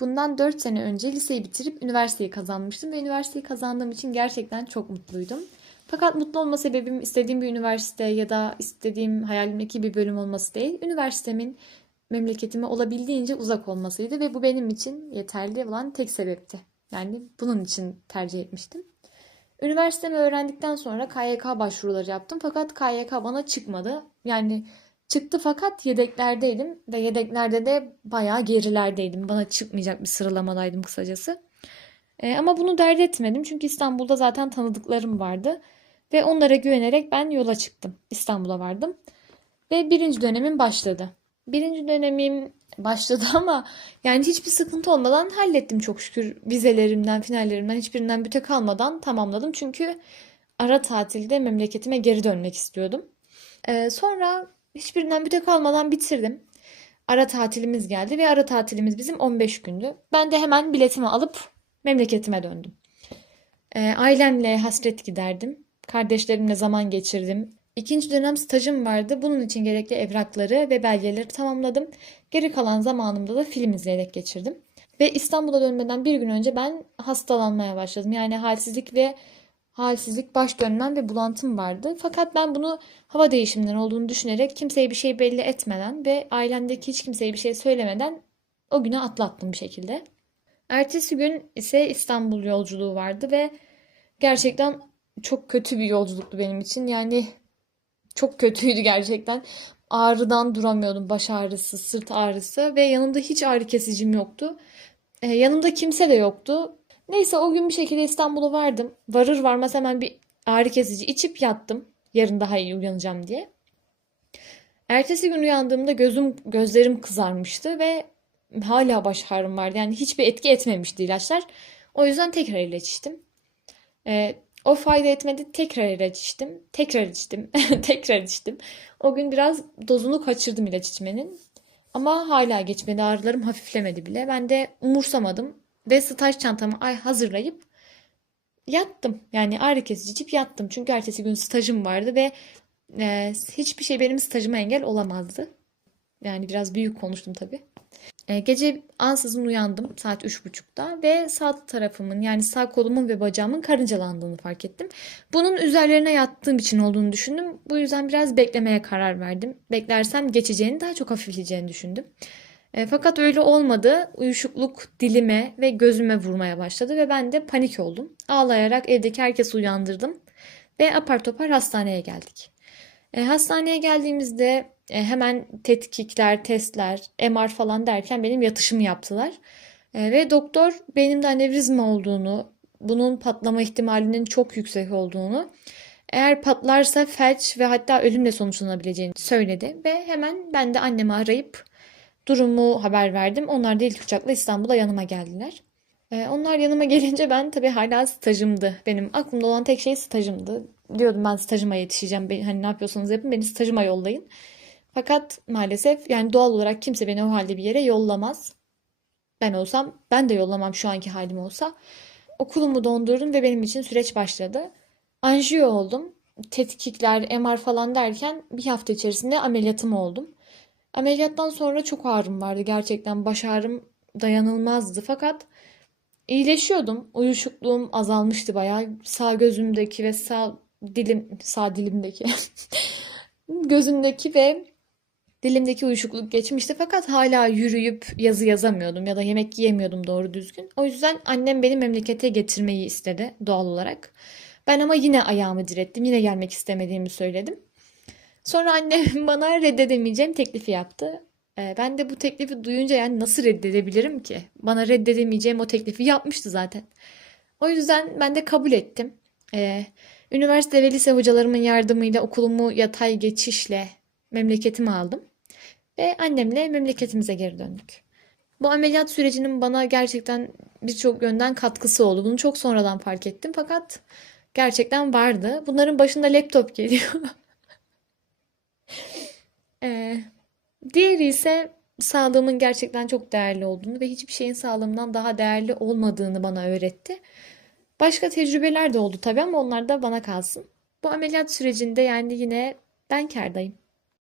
Bundan 4 sene önce liseyi bitirip üniversiteyi kazanmıştım ve üniversiteyi kazandığım için gerçekten çok mutluydum. Fakat mutlu olma sebebim istediğim bir üniversite ya da istediğim hayalimdeki bir bölüm olması değil. Üniversitemin memleketime olabildiğince uzak olmasıydı ve bu benim için yeterli olan tek sebepti. Yani bunun için tercih etmiştim. Üniversitemi öğrendikten sonra KYK başvuruları yaptım fakat KYK bana çıkmadı. Yani çıktı fakat yedeklerdeydim ve yedeklerde de bayağı gerilerdeydim. Bana çıkmayacak bir sıralamadaydım kısacası. E, ama bunu dert etmedim çünkü İstanbul'da zaten tanıdıklarım vardı. Ve onlara güvenerek ben yola çıktım. İstanbul'a vardım. Ve birinci dönemim başladı. Birinci dönemim başladı ama yani hiçbir sıkıntı olmadan hallettim çok şükür. Vizelerimden, finallerimden hiçbirinden büte kalmadan tamamladım. Çünkü ara tatilde memleketime geri dönmek istiyordum. Ee, sonra hiçbirinden büte kalmadan bitirdim. Ara tatilimiz geldi ve ara tatilimiz bizim 15 gündü. Ben de hemen biletimi alıp memleketime döndüm. Ee, ailemle hasret giderdim. Kardeşlerimle zaman geçirdim. İkinci dönem stajım vardı. Bunun için gerekli evrakları ve belgeleri tamamladım. Geri kalan zamanımda da film izleyerek geçirdim. Ve İstanbul'a dönmeden bir gün önce ben hastalanmaya başladım. Yani halsizlik ve halsizlik, baş dönmem ve bulantım vardı. Fakat ben bunu hava değişiminden olduğunu düşünerek kimseye bir şey belli etmeden ve ailemdeki hiç kimseye bir şey söylemeden o günü atlattım bir şekilde. Ertesi gün ise İstanbul yolculuğu vardı ve gerçekten çok kötü bir yolculuktu benim için. Yani çok kötüydü gerçekten. Ağrıdan duramıyordum. Baş ağrısı, sırt ağrısı ve yanımda hiç ağrı kesicim yoktu. Ee, yanımda kimse de yoktu. Neyse o gün bir şekilde İstanbul'a vardım. Varır varmaz hemen bir ağrı kesici içip yattım. Yarın daha iyi uyanacağım diye. Ertesi gün uyandığımda gözüm gözlerim kızarmıştı ve hala baş ağrım vardı. Yani hiçbir etki etmemişti ilaçlar. O yüzden tekrar ilaç içtim. Ee, o fayda etmedi. Tekrar ilaç içtim. Tekrar içtim. tekrar içtim. O gün biraz dozunu kaçırdım ilaç içmenin. Ama hala geçmedi. Ağrılarım hafiflemedi bile. Ben de umursamadım. Ve staj çantamı ay hazırlayıp yattım. Yani ağrı kesici içip yattım. Çünkü ertesi gün stajım vardı ve e, hiçbir şey benim stajıma engel olamazdı. Yani biraz büyük konuştum tabii. E, gece ansızın uyandım saat 3.30'da ve sağ tarafımın yani sağ kolumun ve bacağımın karıncalandığını fark ettim. Bunun üzerlerine yattığım için olduğunu düşündüm. Bu yüzden biraz beklemeye karar verdim. Beklersem geçeceğini daha çok hafifleyeceğini düşündüm. E, fakat öyle olmadı. Uyuşukluk dilime ve gözüme vurmaya başladı ve ben de panik oldum. Ağlayarak evdeki herkesi uyandırdım ve apar topar hastaneye geldik. E, hastaneye geldiğimizde e, hemen tetkikler, testler, MR falan derken benim yatışımı yaptılar. E, ve doktor beynimde anevrizma olduğunu, bunun patlama ihtimalinin çok yüksek olduğunu, eğer patlarsa felç ve hatta ölümle sonuçlanabileceğini söyledi. Ve hemen ben de annemi arayıp durumu haber verdim. Onlar da ilk uçakla İstanbul'a yanıma geldiler. E, onlar yanıma gelince ben tabii hala stajımdı. Benim aklımda olan tek şey stajımdı. Diyordum ben stajıma yetişeceğim. Ben, hani ne yapıyorsanız yapın beni stajıma yollayın. Fakat maalesef yani doğal olarak kimse beni o halde bir yere yollamaz. Ben olsam ben de yollamam şu anki halim olsa. Okulumu dondurdum ve benim için süreç başladı. Anjiyo oldum. Tetkikler, MR falan derken bir hafta içerisinde ameliyatım oldum. Ameliyattan sonra çok ağrım vardı gerçekten. Baş ağrım dayanılmazdı fakat iyileşiyordum. Uyuşukluğum azalmıştı bayağı. Sağ gözümdeki ve sağ dilim, sağ dilimdeki gözümdeki ve dilimdeki uyuşukluk geçmişti fakat hala yürüyüp yazı yazamıyordum ya da yemek yiyemiyordum doğru düzgün. O yüzden annem beni memlekete getirmeyi istedi doğal olarak. Ben ama yine ayağımı direttim. Yine gelmek istemediğimi söyledim. Sonra annem bana reddedemeyeceğim teklifi yaptı. Ee, ben de bu teklifi duyunca yani nasıl reddedebilirim ki? Bana reddedemeyeceğim o teklifi yapmıştı zaten. O yüzden ben de kabul ettim. Ee, üniversite ve lise hocalarımın yardımıyla okulumu yatay geçişle memleketime aldım. Ve annemle memleketimize geri döndük. Bu ameliyat sürecinin bana gerçekten birçok yönden katkısı oldu. Bunu çok sonradan fark ettim fakat gerçekten vardı. Bunların başında laptop geliyor. Ee, diğeri ise sağlığımın gerçekten çok değerli olduğunu ve hiçbir şeyin sağlığımdan daha değerli olmadığını bana öğretti. Başka tecrübeler de oldu tabii ama onlar da bana kalsın. Bu ameliyat sürecinde yani yine ben kârdayım.